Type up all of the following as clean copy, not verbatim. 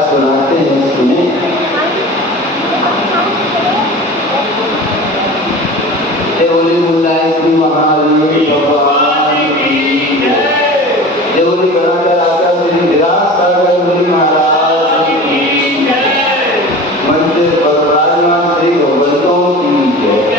सुनाते हैं, सुने। देवोली मुंडाई श्री महादेव भगवान की जय। देवोली बनाकर आकर श्री विराट सागर मुनि महाराज की जय। मंदिर पर विराजमान श्री भगवंतों की जय।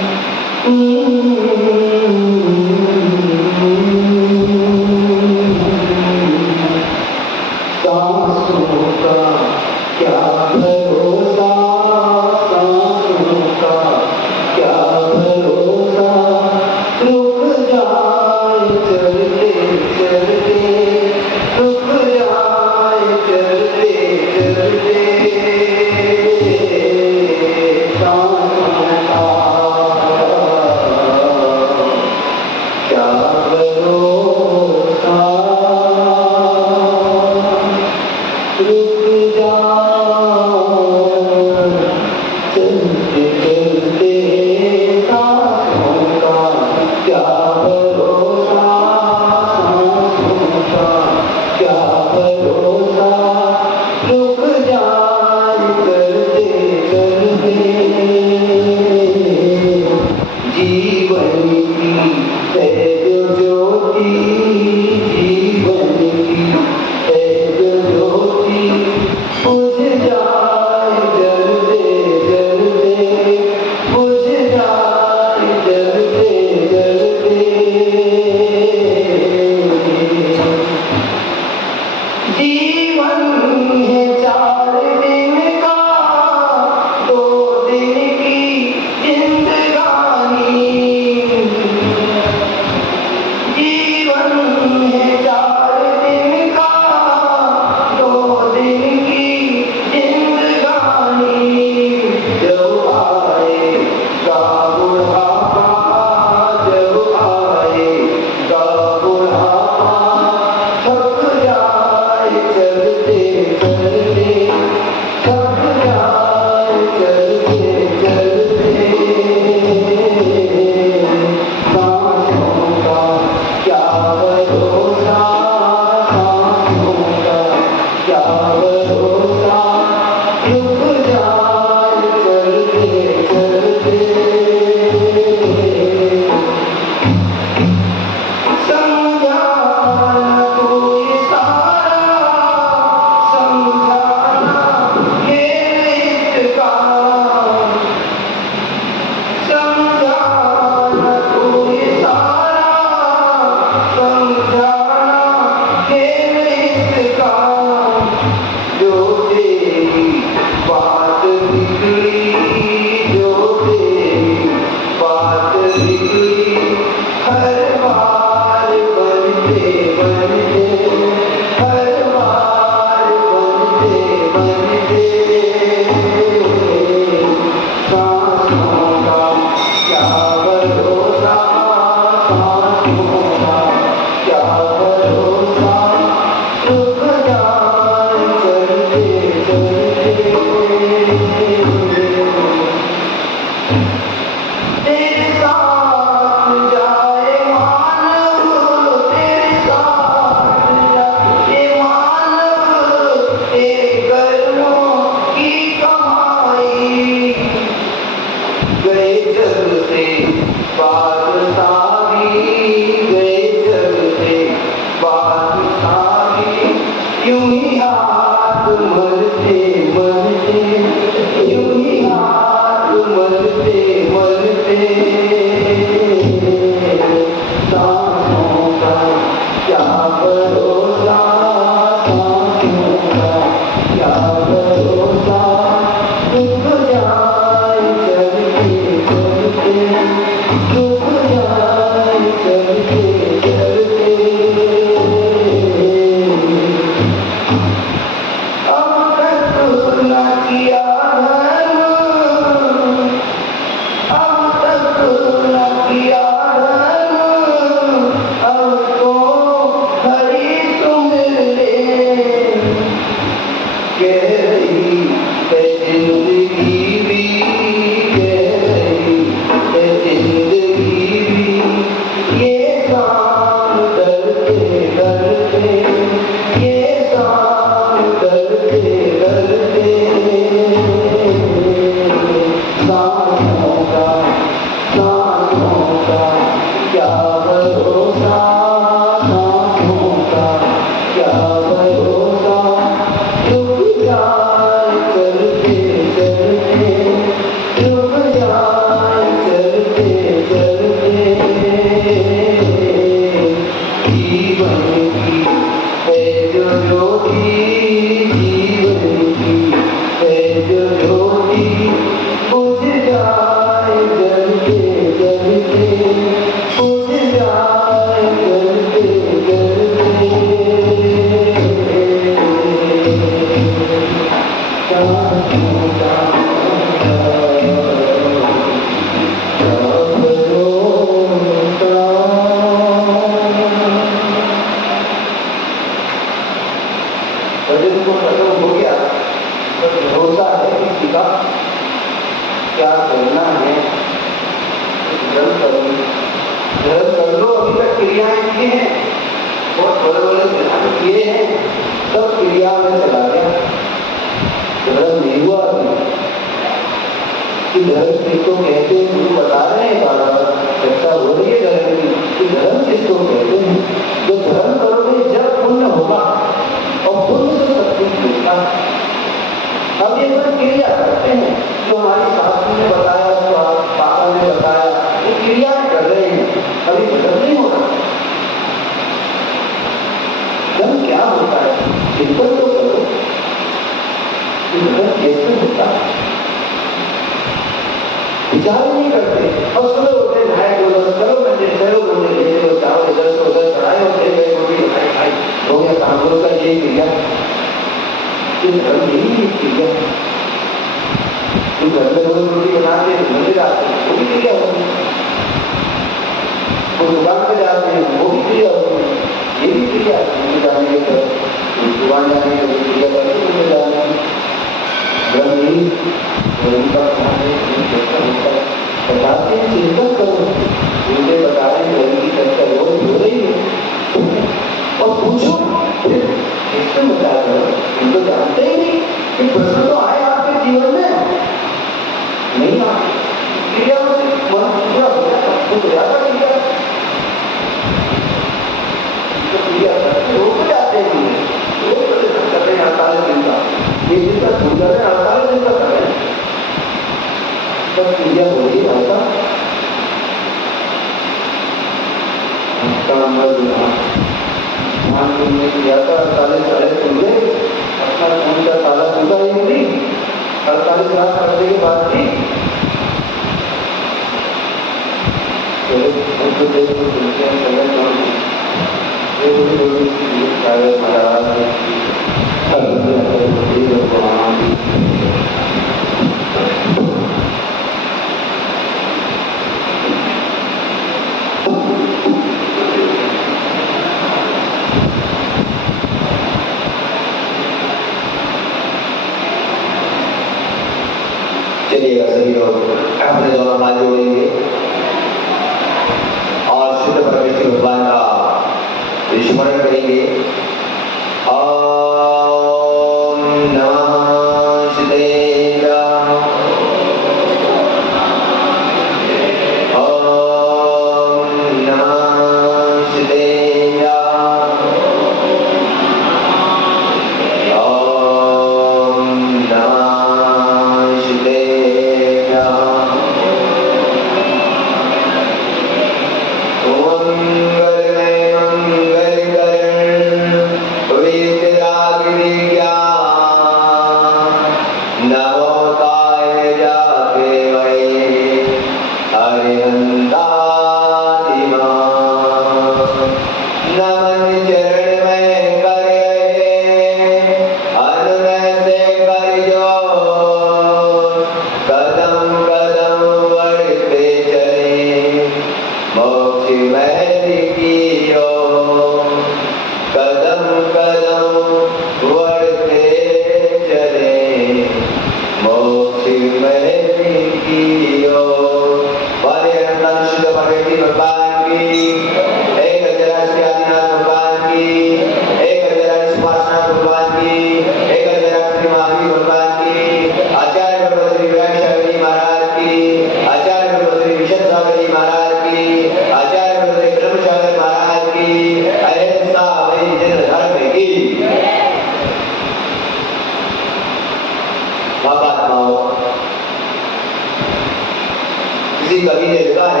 किसी कवि ने लिखा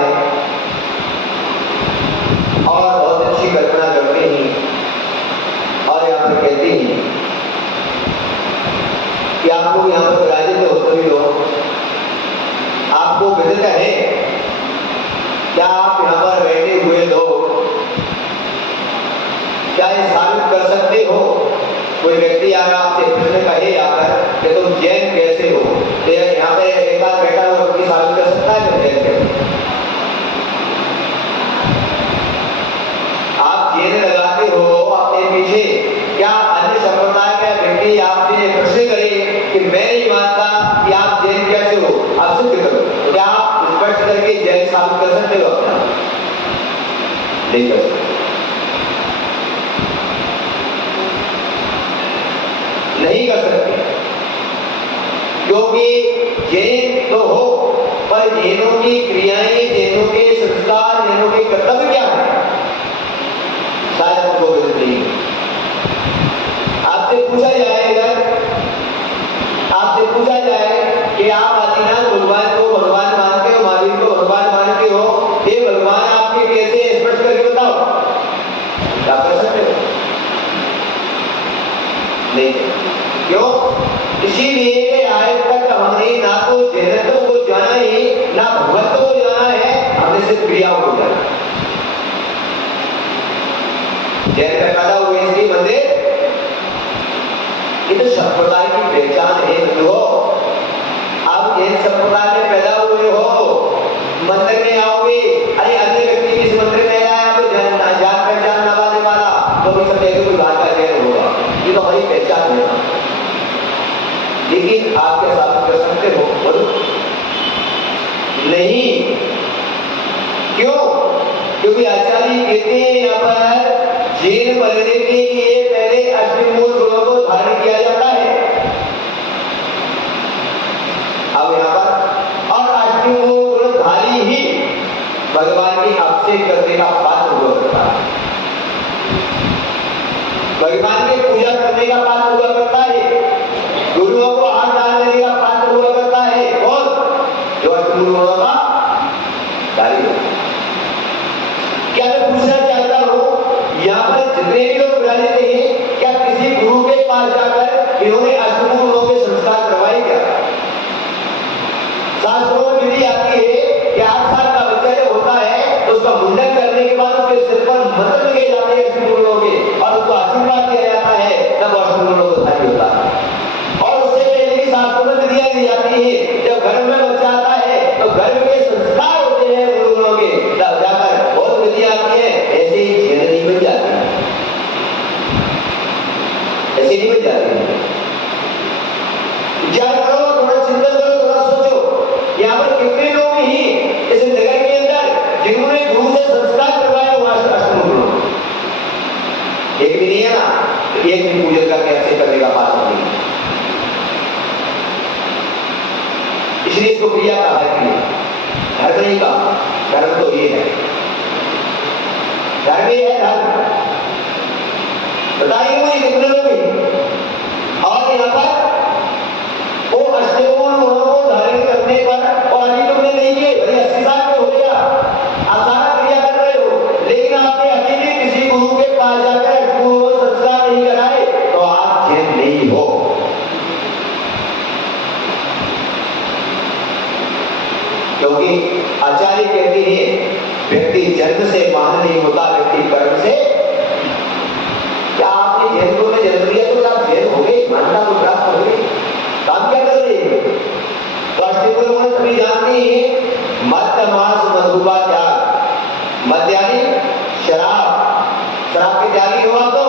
और यहाँ पर कहती हैं कि आप लोग यहाँ पर विराजित हो सभी लोग, आपको विदित है क्या आप यहाँ पर बैठे हुए लोग क्या ये साबित कर सकते हो, कोई व्यक्ति अगर आपसे प्रश्न कहे आकर कि तुम जैन कैसे हो, तो यहाँ पे एक आध बैठा हुआ व्यक्ति साबित कर सकता है कि जैन कैसे? आप जैन लगाते हो अपने पीछे, क्या अन्य संप्रदाय का व्यक्ति आपसे प्रश्न करे कि मैं नहीं मानता कि आप जैन कैसे हो, आप सिद्ध करो, तो क्या आप स्पष्ट करके जैन साबित कर सकते हो अपना? नहीं कर सकते, नहीं कर सकते, क्योंकि जैन तो हो पर जैनों की क्रियाएं, जैनों के संस्कार, जैनों के कर्तव्य क्या है, शायद उनको नहीं। आपसे पूछा जाए, अगर आपसे पूछा जाए कि आप आदिनाथ भगवान को भगवान मानते हो, महावीर को भगवान मानते हो, ये भगवान आपके कैसे स्पष्ट करके बताओ, क्या कर सकते हो? नहीं। क्यों? इसीलिए आज तक हमने ना तो जैनत्व को जाना है ना भगवत्व को जाना है, हमने सिर्फ क्रियाओं को जाना। जैन का पैदा हुए इसलिए मंदिर, ये तो संप्रदाय की पहचान है मित्रों। आप जैन संप्रदाय में पैदा हुए हो, मंदिर में आओगे, अरे अन्य व्यक्ति किस मंदिर में आया है, जान पहचान नवाने वाला, तो भी सब कोई बात का जैन होगा, ये तो हमारी पहचान है। लेकिन आप क्या साबित कर सकते हो? बोलो नहीं। क्यों? क्योंकि आचार्य कहते हैं यहाँ पर जैन बनने के लिए पहले अष्टमूल गुणों को धारण किया जाता है। अब यहाँ पर और अष्टमूल गुणधारी ही भगवान की अभिषेक करने का पात्र हुआ करता है, भगवान की पूजा करने का पात्र हुआ करता है, गुरुओं को हाथ डालने का पात्र हुआ करता है, और जो अष्टमूल गुणों का धारी हो। क्या मैं पूछना चाहता हूं, यहाँ पर जितने भी लोग विराजित हैं, क्या किसी गुरु के पास जाकर इन्होंने अष्टमूल गुणों के संस्कार करवाए क्या? शास्त्रों में विधि आती है कि 8 साल का बच्चा जब होता है तो उसका मुंडन करने के बाद उसके सिर पर मंत्र लगे जाते हैं अष्टमूल गुणों के, और उसको आशीर्वाद दिया जाता है, तब अष्टमूल गुणों को धारी होता है। और उससे पहले भी शास्त्रों में विधियां दी जाती है, जब घर में बच्चा आता है तो घर के संस्कार होते हैं गुरुओं के, तब जाकर बहुत विधियां आती है। ऐसे ही जैन नहीं बन जाती, ऐसे नहीं बन जाती। विचार करो, थोड़ा चिंतन करो, थोड़ा सोचो, यहाँ पर कितने लोग ही इस नगर के अंदर जिन्होंने गुरु से संस्कार करवाया हुआ अष्टमूल गुण, एक भी नहीं है ना, एक भी पूजन करके ऐसे करने का पात्र नहीं। इसलिए इसको क्रिया कहा है, धर्म नहीं कहा। धर्म तो ये है, धर्म ये है, धर्म बताइए मुझे कितने लोग हैं। और यहाँ पर वो अष्टमूल गुणों को धारण करने पर, और अभी तुमने नहीं किए, भले 80 साल के हो गया, आसान क्रिया कर रहे हो, लेकिन आपने अभी भी किसी गुरु के पास जाकर अष्टमूल संस्कार नहीं कराए, तो आप जैन नहीं हो। क्योंकि आचार्य कहते हैं व्यक्ति जन्म से महान नहीं होता, व्यक्ति कर्म से। क्या आपने जैन को में जन्म लिया तो आप जैन हो गए, मान्यता को प्राप्त हो गए, काम क्या कर रहे हैं? तो अष्टमूल गुण सभी जानते हैं, मद्य मांस मधुबा त्याग, मद्य यानी शराब, शराब के त्यागी हुआ तो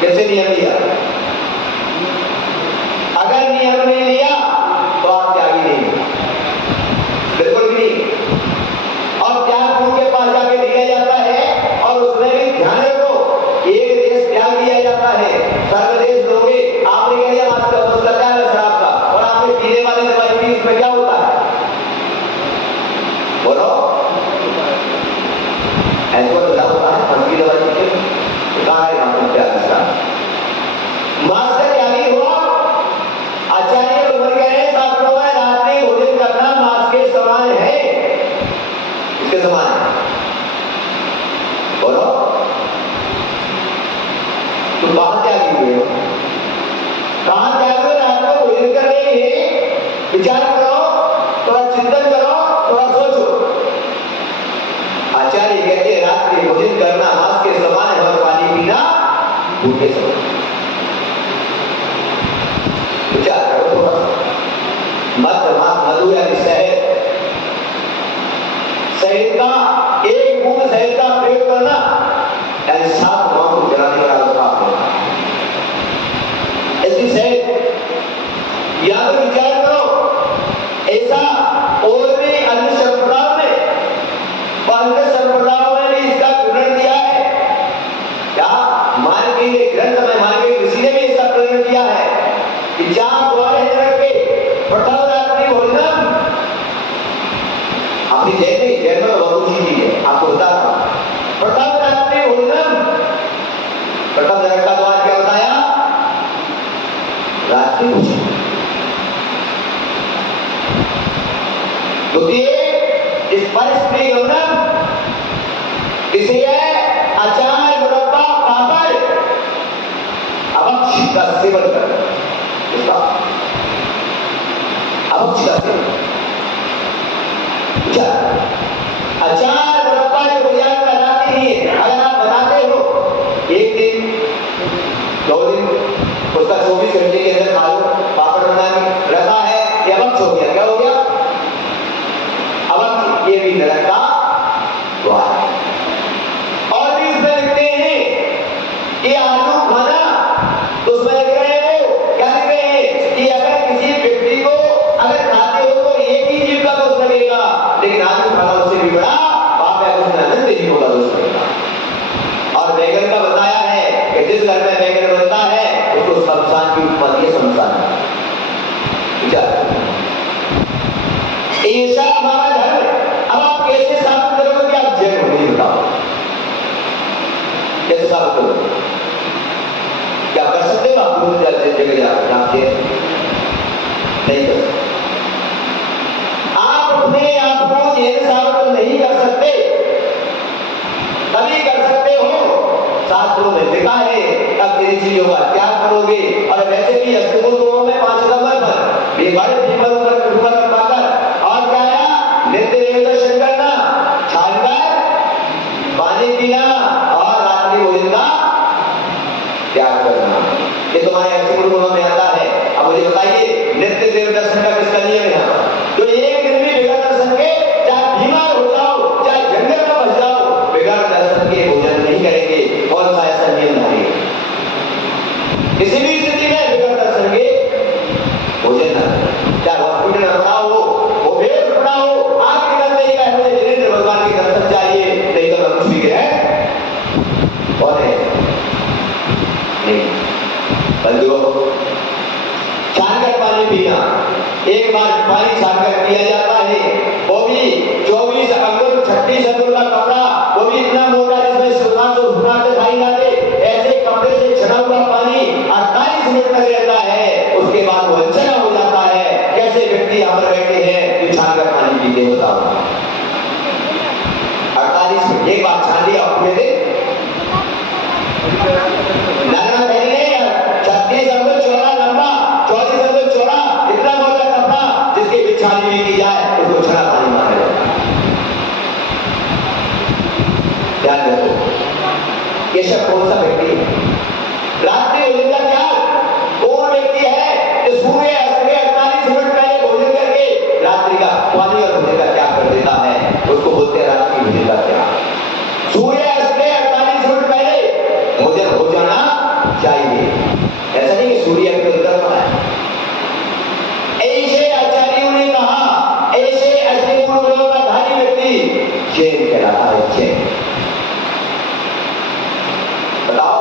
कैसे नियम लिया? अगर नियम नहीं लिया तो आप त्यागी नहीं, बिल्कुल भी नहीं। और त्याग गुरु के पास जाके दिया जाता है, और उसमें भी ध्यान रखो, एक देश त्याग दिया जाता है, सर्वदेश लोगे। आपने कह दिया उसका त्याग है शराब का, और आपने पीने वाली दवाई पी, उसमें क्या होता है? बोलो, ऐसा तो होता है, फल की दवाई पी के कहा है आपको त्याग शराब। मांस का त्यागी हुआ, आचार्य बोल गए शास्त्रों में रात्रि भोजन करना मांस के समान है, इसके समान है। बोलो, तो कहां त्यागी हुए हो? कहां त्याग हुए? रात को भोजन कर रहे हैं, विचार करो, थोड़ा चिंतन करो, थोड़ा सोचो। आचार्य कहते हैं रात्रि भोजन करना मांस के समान है और पानी पीना भूखे समान। विचार करो थोड़ा। मत मांस मधु यानी शहद, शहद का एक बूंद शहद का प्रयोग करना यानी 7 गांव को जलाने का पाप है। ऐसी शहद या तो विचार करो ऐसा और भी अन्य संप्रदायों में और अन्य संप्रदायों में भी इसका विवरण दिया है। क्या मार्कंडेय ग्रंथ में मार्कंडेय ऋषि ने भी इसका वर्णन किया है कि 4 द्वार है नरक के। प्रथम रात्रि भोजनम, अपनी जैन में बहुत ऊंची चीज है, आपको बता रहा हूं। प्रथम रात्रि भोजनम, प्रथम नरक का द्वार क्या बताया? रात्रि भोजन। द्वितीय स्पर्श गमनम, इसे अचार मुरब्बा पापड़ अभक्ष का सेवन करना। इसका अभक्ष का सेवन, अचार मुरब्बा जो भोजन बनाते हैं, अगर आप बनाते हो एक दिन 2 दिन उसका 24 घंटे के अंदर खा लो, पापड़ बना के रखा है, ये अभक्ष हो गया। क्या हो गया? अभक्ष। ये भी नरक का द्वार है। और भी उसमें लिखते हैं कि आलू खाना, तो उसमें लिख रहे हो क्या लिख रहे हैं कि अगर किसी व्यक्ति को अगर खाते हो तो एक ही जीव का दोष लगेगा, लेकिन आलू खाना उससे भी बड़ा पाप है, उसमें अनंत जीवों का दोष लगेगा। और बैगन का बताया है कि जिस घर में बैगन बनता है उसको शमशान की उत्पत्ति है, शमशान। ऐसा हमारा धर्म है। अब आप कैसे साबित करोगे कि आप जैन हो? नहीं बताओ कैसे साबित करोगे? क्या कर सकते हो? आप दूर जगह जाकर आप जैन नहीं कर सकते। आप अपने आप को जैन साबित नहीं कर सकते, तभी कर सकते हो शास्त्रों में लिखा है अब तेरी चीजों का त्याग करोगे। और वैसे भी अष्टभुजों में 5 नंबर पर बेगाड़े भीमर ऊपर पाकर और क्या है? नित्य देव दर्शन करना, छानकर पानी पीना और रात्रि भोजन का त्याग करना, ये तुम्हारे अष्टभुजों में आता है। अब मुझे बताइए नित्य देव दर्शन का किसका नियम है यहाँ? तो एक दिन भी बिना दर्शन के, चाहे बीमार हो जाओ, चाहे जंगल में फंस जाओ, बिना दर्शन के भोजन नहीं करेंगे। कौन सा ऐसा नियम है? किसी भी स्थिति में बिना दर्शन के भोजन न करें। चाहे हॉस्पिटल में पड़ा हो, वो बेड पड़ा हो, आप निकलते ही कहे मुझे जिनेंद्र भगवान की दर्शन चाहिए, नहीं तो मैं कुछ भी है और है नहीं। बंधुओं, छानकर पानी पीना, एक बार पानी छानकर पिया जाता है, वो भी 24 अंगुल 36 अंगुल का कपड़ा, वो भी इतना मोटा जिसमें सुना तो दिखाई ना दे, ऐसे कपड़े से छना हुआ पानी 48 मिनट तक रहता है, उसके बाद वो अनछना हो जाता है। कैसे व्यक्ति यहाँ पर बैठे हैं जो छानकर पानी पीते? बताओ। 48 मिनट एक बार छान लिया पूरे दिन, नरम पहले 36 अंगुल चौड़ा लंबा, 24 अंगुल चौड़ा, इतना मोटा कपड़ा जिसके बिछानी भी की जाए उसको छना पानी मारा जाता है। ध्यान रखो ये सब कौन सा व्यक्ति है? रात्रि भोजन का त्याग कौन व्यक्ति है जो सूर्य अस्त के 48 मिनट पहले भोजन करके रात्रि का पानी और भोजन का त्याग कर देता है? उसको बोलते हैं रात्रि भोजन का त्याग। सूर्य अस्त के 48 मिनट पहले भोजन हो जाना चाहिए, ऐसा नहीं कि सूर्य के अंदर पड़ा है। ऐसे आचार्यों ने कहा, ऐसे अष्टभुजधारी व्यक्ति जैन कहलाता है। जैन बताओ,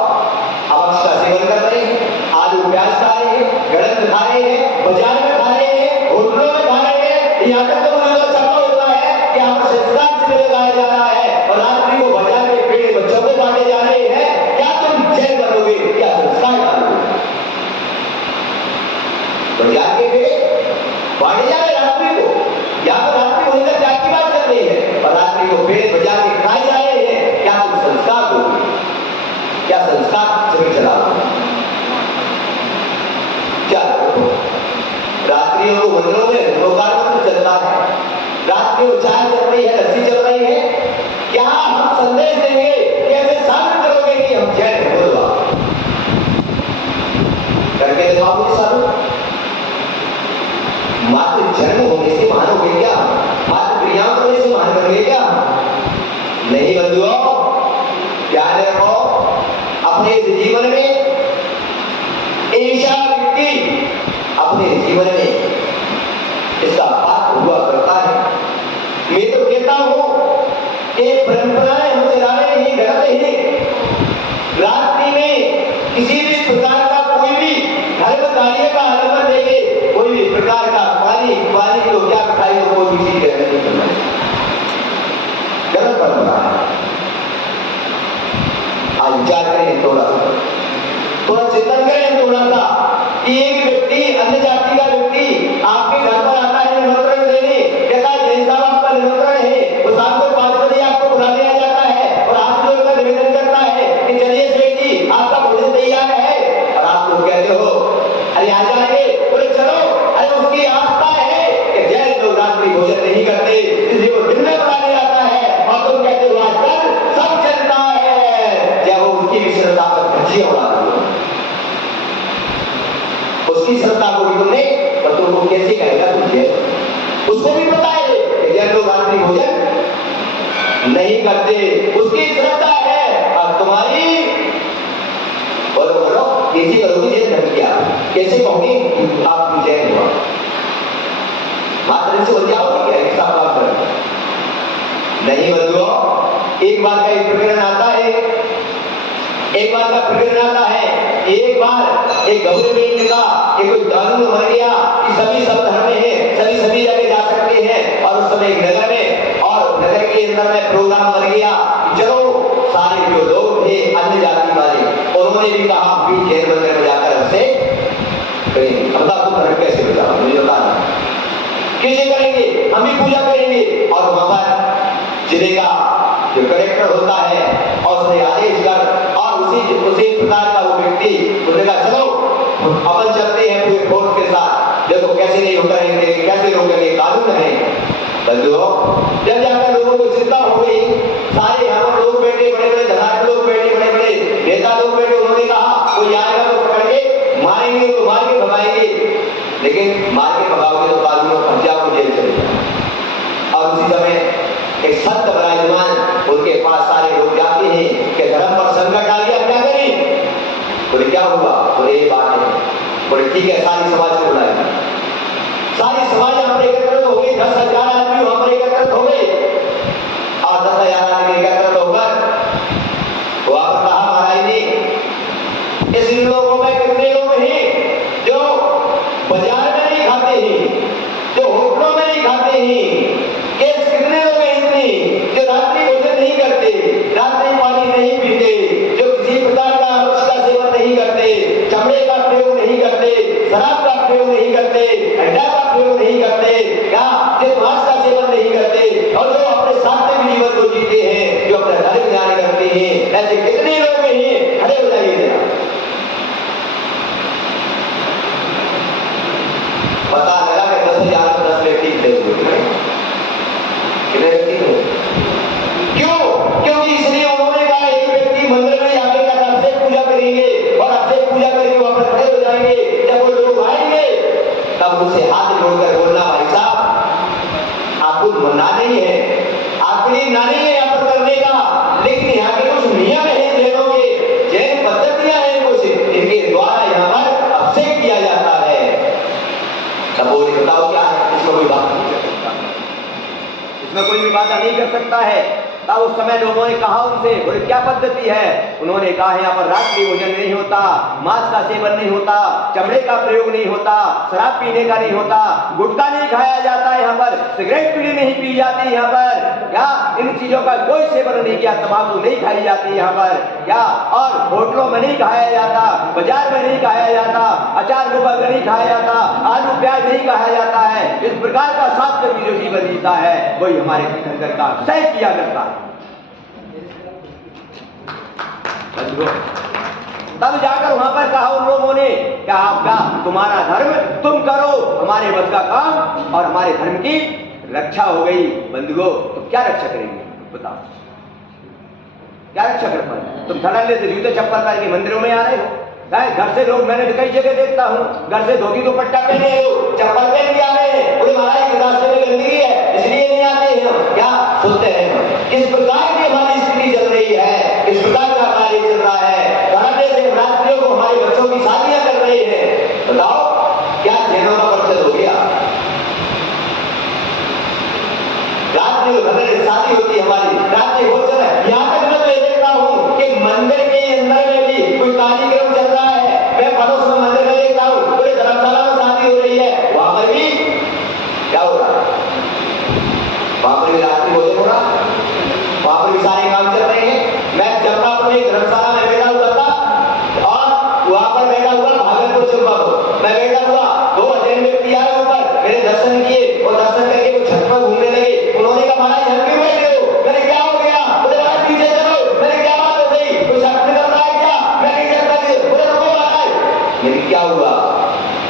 अभक्ष का सेवन कर रहे हैं, आलू प्याज खा रहे हैं, गड़न खा रहे हैं, बाजार में खा रहे हैं, होटलों में खा रहे हैं, यहाँ तक तो मुझे तो चक्कर होता है कि यहाँ पर संस्कार से लगाया जा रहा है और रात्रि को बाजार में पेड़ बच्चों को बांटे जा रहे हैं। क्या तुम जैन बनोगे? क्या संस्कार डालोगे? बाजार के पेड़ बांटे जा रहे रात्रि को, यहाँ पर रात्रि भोजन का त्याग की बात चल रही है और रात्रि को पेड़ बाजार के खाए जा रहे हैं। क्या तुम संस्कार दोगे? क्या क्या संस्कार से चला क्या रात्रियों को मंदिरों में लोकार्पण चलता है, रात में चाय चल रही है, लस्सी चल रही है, क्या हम संदेश देंगे, कैसे साबित करोगे कि हम जैन हैं? बोलो करके दिखाओगे साबित? मात्र जन्म होने से महान हो गए क्या? मात्र क्रियाओं करने से महान बन गए क्या? नहीं बंधुओं, ध्यान रखो अपने इस जीवन में ऐसा व्यक्ति अपने जीवन में इसका पात्र हुआ करता है। मैं तो कहता हूं ये परंपराएं हम चलाने नहीं करते हैं। रात्रि में किसी भी प्रकार का कोई भी धर्म कार्य का आरंभ देंगे, कोई भी प्रकार का पानी तो क्या खाई तो कोई भी चीज ग्रहण नहीं करना है, गलत परंपरा है। आज विचार करें थोड़ा चिंतन करें थोड़ा सा कि एक व्यक्ति अन्य जाति का व्यक्ति आपके घर पर आता है निमंत्रण देने, कहता है जैन साहब आपका निमंत्रण है, वो शाम को 5 बजे आपको बुला लिया जाता है और आप जो उनका निवेदन करता है कि चलिए सेठ जी आपका भोजन तैयार है, और आप लोग कहते हो अरे आ जाएंगे, बोले चलो। अरे उसकी आस्था है कि जैन लोग रात्रि भोजन नहीं करते, इसलिए वो दिन में बुलाने आता है और तुम कहते हो आजकल सब चलता है, जब वो उसकी भी श्रद्धा पर धज्जियां उड़ा रही हो, उसकी श्रद्धा को भी तुमने, तो तुमको कैसे कहेगा तुझे? उसको भी पता है कि जैन लोग रात्रि भोजन नहीं करते, उसकी श्रद्धा है, और तुम्हारी बोलो कैसे करोगे जैन धर्म क्या? कैसे कहोगे आप जैन हुआ? मात्र से हो जाओगे क्या? एक साथ बात करें नहीं बंधुओं, एक बार का एक प्रकरण आता है, एक बार का प्रकरण आता है। एक बार एक गवर्नमेंट का एक कानून बन गया कि सभी सब धर्म में सभी जगह जा सकते हैं, और उस समय एक नगर में, और नगर के अंदर में प्रोग्राम बन गया कि चलो सारे जो लोग थे अन्य जाति वाले, उन्होंने भी कहा हम जैन मंदिर में जाकर हमसे करेंगे। अब तुम धर्म कैसे बचाओ? मुझे बताना कैसे करेंगे? हम भी पूजा करेंगे। और वहां पर जिले का जो कलेक्टर होता है और उसने आदेश कर, और उसी प्रकार का वो व्यक्ति उसने कहा चलो अपन चलते हैं पूरे फोर्स के साथ, देखो कैसे नहीं करेंगे, कैसे रोकेंगे, कानून है। बंधुओं, जब जाकर लोगों को चिंता हो गई, सारे यहाँ पर लोग बैठे, बड़े बड़े धनाढ़ लोग बैठे, बड़े बड़े नेता लोग बैठे, उन्होंने कहा कोई आएगा तो पकड़ के मारेंगे, तो मार के भगाएंगे, लेकिन मार के भगाओगे तो कानून में फंस जाओ, जेल चले जाओ। और उसी समय एक संत विराजमान, उनके पास सारे लोग जाते हैं कि धर्म पर संकट आ गया, क्या करें? बोले क्या हुआ? बोले ये बात है। बोले ठीक है, सारी समाज को बुलाएंगे। सारी समाज यहाँ पर एकत्रित हो गई, 10,000 आदमी वहां पर एकत्रित हो गए, और 10,000 आदमी एकत्रित होकर वहां पर कहा महाराज ने इस लोगों में कितने लोग हैं जो बाजार में नहीं खाते हैं, जो होटलों में नहीं खाते हैं, कितने लोग हैं इतने जो रात्रि भोजन नहीं करते, रात्रि पानी नहीं पीते, जो किसी प्रकार का वृक्ष का सेवन नहीं करते, चमड़े का प्रयोग नहीं करते, शराब का प्रयोग नहीं करते, अंडा का प्रयोग नहीं करते, या जो मांस का सेवन नहीं करते, और जो अपने सात्विक जीवन को जीते हैं, जो अपना धर्म ज्ञान करते हैं, ऐसे कितने लोग हैं? खड़े हो जाइए जरा, पता लगा कि 10,000 व्यक्ति थे। क्यों? क्योंकि इसलिए उन्होंने कहा एक व्यक्ति मंदिर में जाके अब से पूजा करेंगे, और अब से पूजा करके वहां पर खड़े हो जाएंगे, जब वो लोग आएंगे तब उनसे हाथ जोड़कर बोलना भाई साहब आपको मना नहीं है, आपके लिए ना नहीं है यहाँ पर करने का, लेकिन यहाँ के कुछ नियम है जैनों के, जैन पद्धतियां हैं कुछ, इनके द्वारा यहाँ पर अभिषेक किया जाता है। तब बोले बताओ क्या है? इसमें कोई बात नहीं कर सकता, इसमें कोई भी बात नहीं कर सकता है। तब उस समय लोगों ने कहा उनसे, बोले क्या पद्धति है? उन्होंने कहा यहाँ पर रात्रि भोजन नहीं होता, मांस का सेवन नहीं होता, चमड़े का प्रयोग नहीं होता, शराब पीने का नहीं होता, गुटखा नहीं खाया जाता यहाँ पर, सिगरेट पीनी नहीं पी जाती यहाँ पर, या इन चीजों का कोई सेवन नहीं किया, तंबाकू नहीं खाई जाती यहाँ पर, या और होटलों में नहीं खाया जाता, बाजार में नहीं खाया जाता, अचार मुबारक नहीं खाया जाता, आलू प्याज नहीं खाया जाता है। इस प्रकार का सात्विक जो जीवन जीता है वही हमारे तीर्थंकर का सही किया करता है। तब जाकर वहां पर कहा उन लोगों ने क्या आपका तुम्हारा धर्म तुम करो, हमारे बस का काम और हमारे धर्म की रक्षा हो गई। बंधुओं तुम क्या रक्षा करेंगे बताओ, क्या रक्षा कर पाए? तुम धड़ल्ले से जूते चप्पल पहन के मंदिरों में आ रहे हो, घर से लोग मैंने कई जगह देखता हूँ घर से धोती दुपट्टा पहने हो, चप्पल पहन के आ रहे हैं, बोले महाराज रास्ते में गंदगी है इसलिए नहीं आते हैं। क्या सोचते हैं किस प्रकार की हमारी स्थिति चल रही है, किस प्रकार का कार्य चल रहा है, धड़ल्ले से रात्रियों को हमारे बच्चों की शादियां कर रहे हैं। बताओ क्या जैनों का परिचय हो गया? रात्रि में शादी होती है हमारी, रात्रि भोजन है। यहाँ तक मैं तो देखता हूँ कि मंदिर के अंदर में भी कोई कार्यक्रम चल रहा है, मैं पड़ोस में मंदिर में देखता हूँ पूरे धर्मशाला में शादी हो रही है, वहां पर भी क्या हो रहा है? वहां पर भी रात्रि भोजन हो रहा है, वहां पर भी सारे काम चल रहे हैं। मैं जबलपुर में धर्मशाला में बैठा हुआ था और वहां पर बैठा हुआ भागलपुर चंपापुर मैं बैठा हुआ, 2 व्यक्ति आए ऊपर, मेरे दर्शन किए और दर्शन करके वो छत पर घूमने लगे। उन्होंने कहा महाराज यहाँ क्यों बैठे हो? मैंने क्या हो गया? बोले महाराज पीछे चलो। मैंने क्या बात हो गई? कुछ शक निकल रहा है क्या? मैं नहीं करता। बोले रुको महाराज। मैंने क्या हुआ?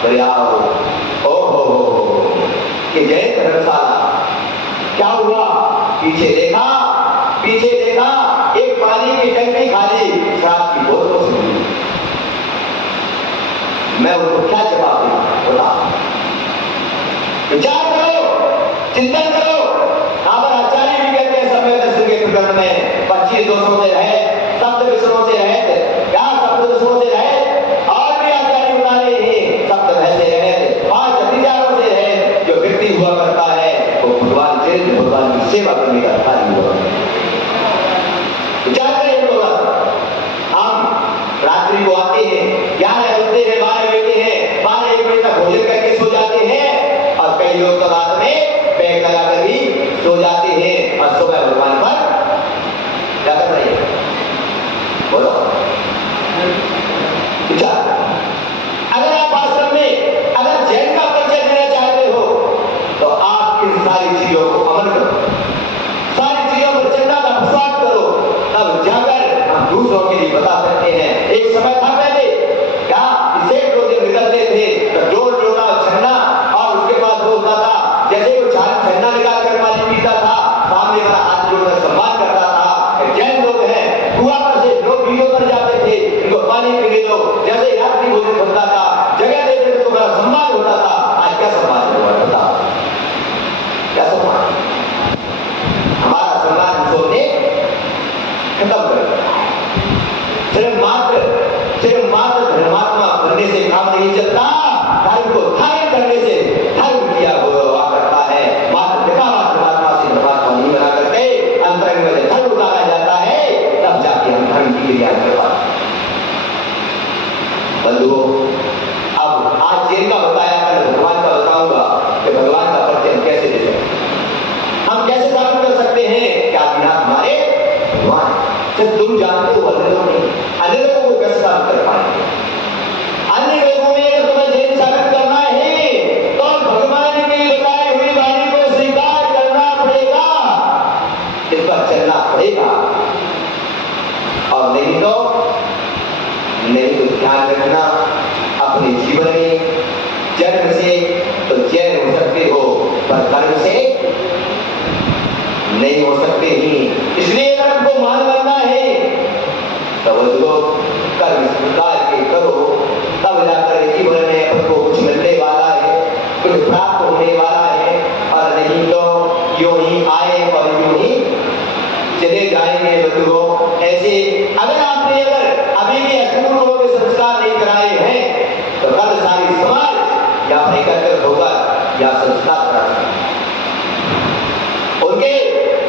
बोले आओ। ओहो कि जय धर्मशाला क्या हुआ? पीछे देखा एक पानी की टंकी खाली, शराब की बोतलों से भरी। मैं उनको क्या जवाब दूं बता? विचार करो, चिंतन करो। पर आचार्य भी कहते हैं समय दर्शन के प्रकरण में 25 दोषों से रहे, सप्त विषयों से रहे, क्या सप्त दोषों से रहे, और भी आचार्य बता रहे हैं सप्त भय से रहे, 5 अधिकारों से रहे। जो व्यक्ति हुआ करता है वो भगवान की सेवा करने का कार्य हुआ। विचार करें तो हम रात्रि को आते हैं, 11 बजते हैं, 12 बजते हैं, 12-1 बजे तक भोजन करके सो जाते हैं और कई लोग तो रात में बैग लगाकर भी सो जाते हैं और सुबह भगवान पर क्या कर रहे हैं बोलो? विचार। अगर आप वास्तव में अगर जैन का परिचय देना चाहते हो तो आप इन सारी चीजों को अमल करो, सारी चीजों पर चलना का विश्वास करो, तब जाकर हम दूसरों के लिए बता सकते हैं। एक समय था पहले क्या इसे रोज निकलते थे तो जोर जोड़ा छन्ना और उसके बाद वो होता था जैसे वो छन्ना निकाल कर पानी पीता था, सामने वाला हाथ जोड़कर सम्मान करता था। जैन लोग हैं, कुआं पर से लोग बीजों पर जाते थे, इनको पानी पीने दो, जैसे रात्रि भोजन होता था जगह देते थे तो बड़ा सम्मान होता था। आज क्या सम्मान होता? क्या सम्मान? हमारा सम्मान हमने खत्म कर दिया। सिर्फ मात्र धर्मात्मा बनने से काम नहीं चलता, धर्म को धारण करने से धर्म किया हुआ करता है। मात्र दिखावा धर्मात्मा से धर्मात्मा नहीं बना करके अंतरंग में धर्म उतारा जाता है, तब जाके हम धर्म की क्रिया कर पाते हैं। बंधुओं अब आज जैन का बताया, कल भगवान का बताऊंगा कि भगवान का परिचय हम कैसे दे सकते हैं, हम कैसे साबित कर सकते हैं क्या बिना हमारे भगवान सिर्फ तुम जानते हो, अन्य लोग नहीं, अन्य लोगों को कैसे साबित कर पाएंगे? अन्य लोगों में अगर तुम्हें जैन साबित करना है तो भगवान की बताई हुई वाणी को स्वीकार करना पड़ेगा, इस पर चलना पड़ेगा। और नहीं तो ध्यान रखना अपने जीवन में जन्म से तो जैन हो सकते हो पर कर्म से नहीं हो सकते ही। इसलिए अगर हमको मान बनना है तो कर्म इस प्रकार के करो, तब जाकर जीवन में आपको कुछ मिलने वाला है, कुछ प्राप्त होने वाला है, और नहीं तो यूं ही आए और यूं ही चले जाएंगे। बंधुओं ऐसे अगर आपने अभी भी अपूर्ण के संस्कार नहीं कराए हैं तो कल सारी समाज या एकत्रित होकर या संस्कार करा उनके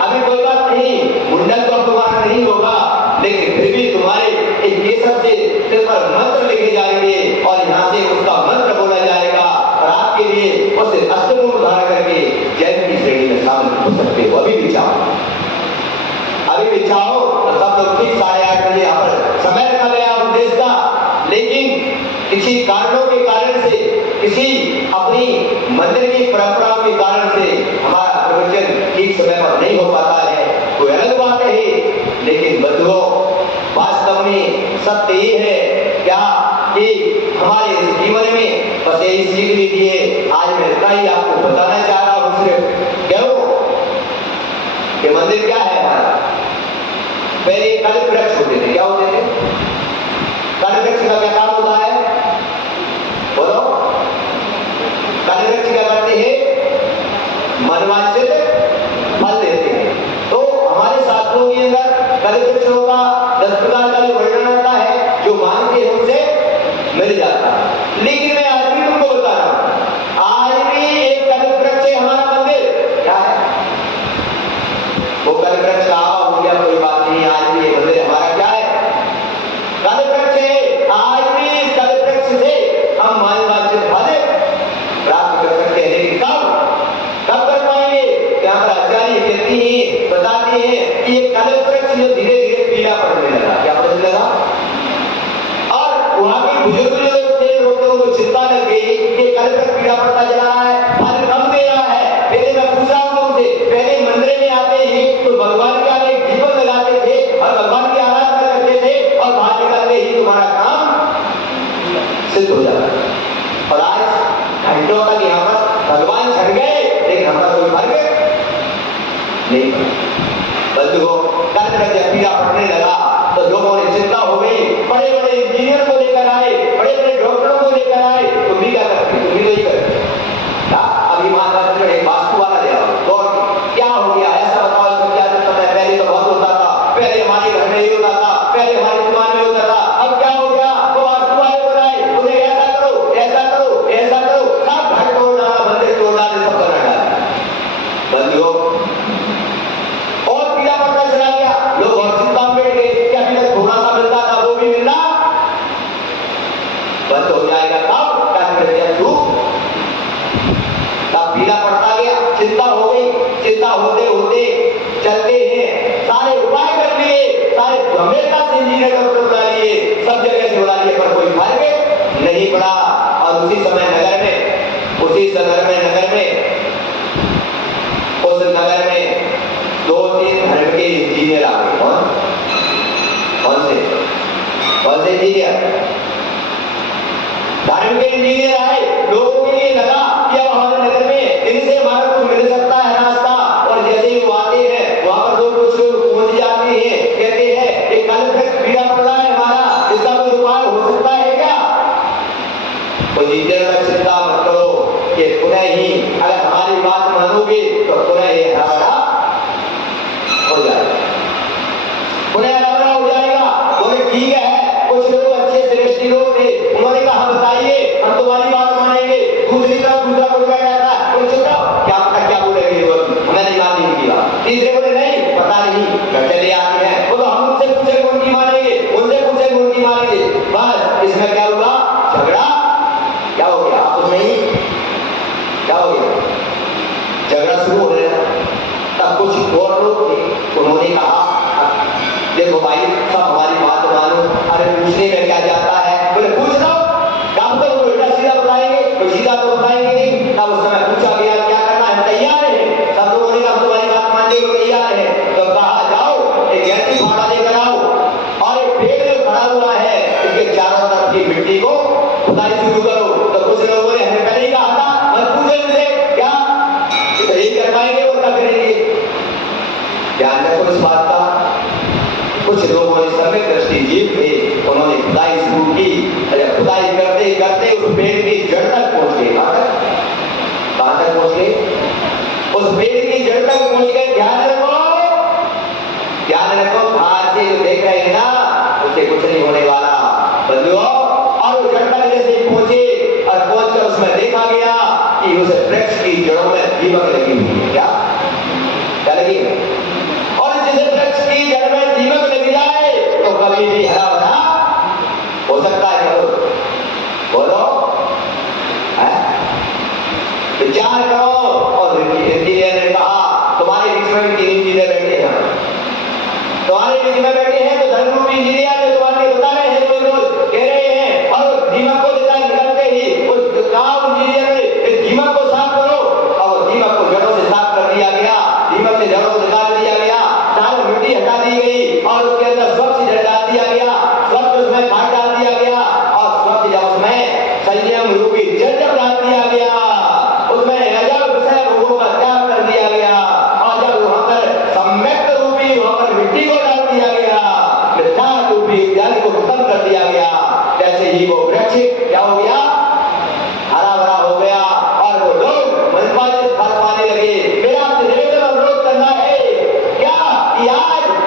अभी कोई बात नहीं, मुंडन तो तुम्हारा नहीं होगा, लेकिन फिर भी तुम्हारे एक केसर से सिर पर मंत्र लिखे जाएंगे और यहाँ से उसका मंत्र बोला जाएगा और आपके लिए उसे अष्टभुज धारण करके जैन की श्रेणी में शामिल हो सकते हो। अभी भी चाहो तो सब लोग ठीक 8:30 बजे यहाँ पर समय रखा गया उद्देश्य का, लेकिन किसी कारणों के कारण से, किसी अपनी मंदिर की परंपराओं के कारण से हमारा प्रवचन ठीक समय पर नहीं हो पाता है, कोई अलग बात है। लेकिन बंधुओं वास्तव में सत्य ये है ये सीख लीजिए। आज मैं इतना ही आपको बताना चाह रहा हूँ सिर्फ। क्यों? ये मंदिर क्या है हमारा? पहले कलिक वृक्ष होते थे। क्या होते थे? कलिक वृक्ष का क्या काम होता है? बोलो। कलिक वृक्ष क्या करते हैं? मनवांछित फल देते हैं। तो हमारे शास्त्रों के अंदर कलिक वृक्षों का 10 प्रकार का वर्णन आता है, जो मांगते हैं उनसे मिल जाता है। लेकिन मैं आज भी तुमको बता रहा हूं, आज भी एक कलिक वृक्ष है हमारा मंदिर। क्या है वो? कलिक वृक्ष हो गया, कोई बात नहीं, आज भी ये मंदिर हमारा क्या है? कलिक वृक्ष है। आज भी इस कलिक वृक्ष से हम मनवांछित फल प्राप्त कर सकते हैं। लेकिन कब कर पाएंगे? यहाँ पर आचार्य कहती है, बताती है कि ये कलिक वृक्ष जो धीरे धीरे पीला पड़ने लगा। क्या पड़ने लगा? और वहां के बुजुर्ग जो थे, लोगों को चिंता लग गई कि कलिक वृक्ष पीला पड़ता जा रहा है, फल कम दे रहा है। पहले मैं पूछ रहा हूं तुमसे, पहले मंदिर में आते ही तो भगवान के आगे दीपक लगाते थे और भगवान की आराधना करते थे, और बाहर निकलते ही तुम्हारा काम सिद्ध हो जाता है। और आज घंटों तक यहाँ पर भगवान छट गए, लेकिन हमारा कोई फर्क नहीं पड़ा। बंधुओं, कलिक वृक्ष जब पीला पड़ने लगा तो लोगों ने चिंता हो गई, बड़े बड़े इंजीनियर को लेकर आए, बड़े बड़े डॉक्टरों को लेकर आए। तुम भी क्या करते? तुम भी तो ही करते। अभी महाराष्ट्र में एक वास्तु वाला ले आओ, तो क्या हो गया? ऐसा बताओ, इसमें क्या दिक्कत है? पहले तो बहुत होता था, पहले हमारे घर में ही होता था, पहले हमारी दुकान में होता था, अब क्या हो गया? वो वास्तु वाले बनाए, उन्हें ऐसा करो, ऐसा करो, ऐसा करो, सब घर तोड़ डाला, मंदिर तोड़ डाले, सब बना डाला। बंधुओं, और पीला पड़ता चला गया। लोग और चिंता में बैठ गए कि अभी तक थोड़ा सा मिलता था, वो भी मिलना बंद हो जाएगा। तब पीला पड़ता गया, चिंता हो गई। चिंता होते होते चलते हैं, सारे उपाय कर लिए, सारे गंभीरता से इंजीनियर डॉक्टर बुला लिए, सब जगह से बुला लिए, पर कोई फर्क नहीं पड़ा। और उसी समय नगर में, उस नगर में 2-3 धर्म के इंजीनियर आ गए। कौन से इंजीनियर? धर्म के इंजीनियर आए। लोगों के लिए लगा कि अब हमारे नगर में इनसे हमारा कुछ मिल सकता है रास्ता। और जैसे ही वो आते हैं, वहां पर लोग कुछ पहुंच जाते हैं, कहते हैं एक कलिक वृक्ष पीला पड़ रहा है हमारा, इसका कोई उपाय हो सकता है क्या? तो इंजीनियर का चिंता मत करो कि पुनः ही अगर हमारी बात मानोगे तो पुनः ये हरा हो जाएगा, पुनः हरा हो जाएगा। बोले ठीक है। कुछ लोग अच्छे श्रेष्ठ लोग थे, उन्होंने कहा बताइए, हम तुम्हारी बात मानेंगे। दूसरी तरफ दूसरा कोई कह रहा था, बोले चुप रहो, क्या बोलेंगे लोग, हमें नहीं माननी इनकी बात। तीसरे बोले नहीं, पता नहीं, चले आते हैं। बोलो हम उनसे पूछेंगे उनकी मानेंगे, उनसे पूछेंगे उनकी मानेंगे। बस इसमें क्या हुआ? झगड़ा। क्या हो गया? आपस में ही क्या हो गया? झगड़ा शुरू हो गया। तब कुछ और लोग थे, उन्होंने कहा देखो भाई, सब हमारी बात मानो। अरे पूछने में क्या जाता है? बोले पूछ लो, काम तो उल्टा सीधा बताएंगे, तो सीधा तो बताएंगे नहीं। तब उस समय पूछा गया क्या करना है? तैयार है। सब लोगों ने कहा तुम्हारी बात मानने को तैयार है। तो कहा जाओ एक गैंती फाड़ा लेकर आओ, और एक पेड़ जो खड़ा हुआ है इसके चारों तरफ की मिट्टी को खुदाई शुरू करो। तो कुछ लोगों ने हमें पहले ही कहा था मत पूछे मुझे, क्या तो यही कर पाएंगे और क्या करेंगे? ध्यान रखो इस बात का। कुछ लोगों ने सम्यक दृष्टि जीव थे, उन्होंने खुदाई शुरू की। खुदाई करते करते उस पेड़ की जड़ तक पहुंच गए। कहां तक पहुंच गए? उस पेड़ की जड़ तक पहुंच गए। ध्यान रखो, बाहर से जो देख रहे हैं ना, उससे कुछ नहीं होने वाला बंधुओं। और उस जड़ तक जैसे पहुंचे और पहुंचकर उसमें देखा गया कि उस वृक्ष की जड़ों में दीमक लगी हुई है। क्या लगी है? और जिस वृक्ष की जड़ में दीमक लग जाए तो कभी भी हरा भरा हो सकता है। बोलो, विचार करो। और इंजीनियर ने कहा तुम्हारे बीच में भी 3 इंजीनियर बैठे हैं, तुम्हारे बीच में बैठे हैं, तो धर्मरूपी इंजीनियर ने तुम्हारे बता रहे हैं, कोई रोज कह रहे हैं। और दीमक को देता निकलते ही उस गांव इंजीनियर ने इस दीमक को साफ करो, और दीमक को जड़ों से साफ कर दिया गया। दीमक से जड़ों से निकाल दिया गया, सारी मिट्टी हटा दी गई, और उसके अंदर स्वच्छ जड़ डाल दिया गया, स्वच्छ उसमें खाद डाल दिया गया। और स्वच्छ जब उसमें संयम रूपी जल जब डाल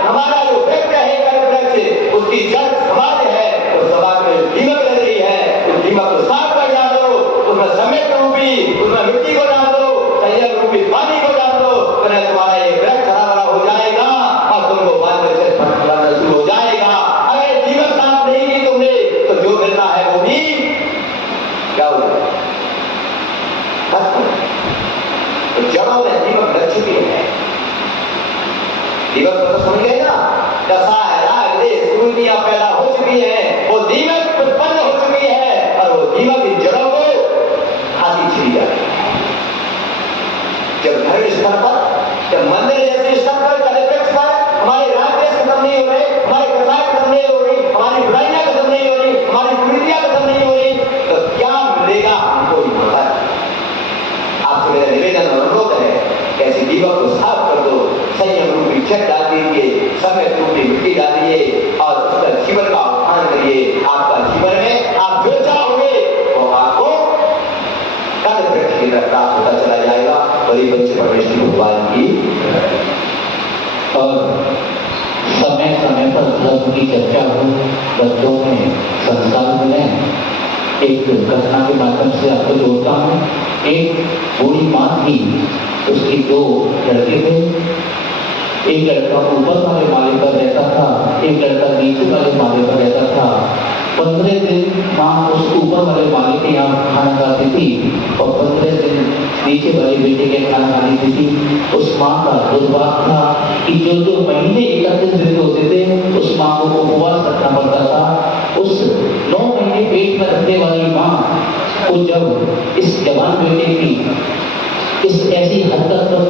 हमारा जो वृक्ष है वृक्ष उसकी जड़ समाज है, उस समाज में दीमक लग रही है, उस दीमक को साफ कर डालो, उसमें सम्यक रूपी उसमें मिट्टी को डाल दो, संयम रूपी पानी को डाल दो, तो तुम्हारा ये वृक्ष हरा भरा हो जाएगा और तुमको बांधकर से फटफटाना शुरू हो जाएगा। अगर दीमक साफ नहीं की तुमने तो जो मिलना है वो भी क्या हो जाएगा? तो जड़ों में दीमक लग चुकी है। दीमक तो समझ गए ना, दशा है राग देश सूर्या पैदा हो चुकी है, वो दीमक उत्पन्न हो चुकी है और वो दीमक की जड़ों को हाथी छिड़ी जाती है। जब घर स्तर पर, जब मंदिर जैसे स्तर पर, कलेक्ट्रेट पर हमारे राग देश खत्म नहीं हो रहे, हमारे कसाय खत्म नहीं हो रही, हमारी बुराइयां खत्म नहीं हो रही, हमारी कुरीतियां खत्म नहीं हो रही, तो क्या मिलेगा हमको भी पता है। आपसे मेरा निवेदन और अनुरोध है कि ऐसी दीमक को साफ कर दो, संयम रूपी छत डाल दीजिए, समय रूपी मिट्टी डालिए और उसका जीवन का आह्वान करिए। आपका जीवन में आप जो चाहोगे वो आपको कल वृक्ष की तरह प्राप्त होता चला जाएगा। बड़ी बच्चे परमेश्वर भगवान की। और समय समय पर धर्म की चर्चा हो, बच्चों में संस्कार मिले। एक घटना के माध्यम से आपको जोड़ता हूँ। एक बूढ़ी माँ थी, उसकी 2 लड़के थे। एक लड़का ऊपर वाले माले पर रहता था, एक लड़का नीचे वाले माले पर रहता था। 15 दिन माँ उस ऊपर वाले माले के यहाँ खाना खाती थी और 15 दिन नीचे वाले बेटे के खाना खाती थी। उस माँ का दुर्भाग्य था कि जो महीने 31 दिन होते थे उस माँ को उपवास रखना पड़ता था। उस 9 महीने पेट में रखने वाली माँ को जब इस जवान बेटे की इस ऐसी हरकत पर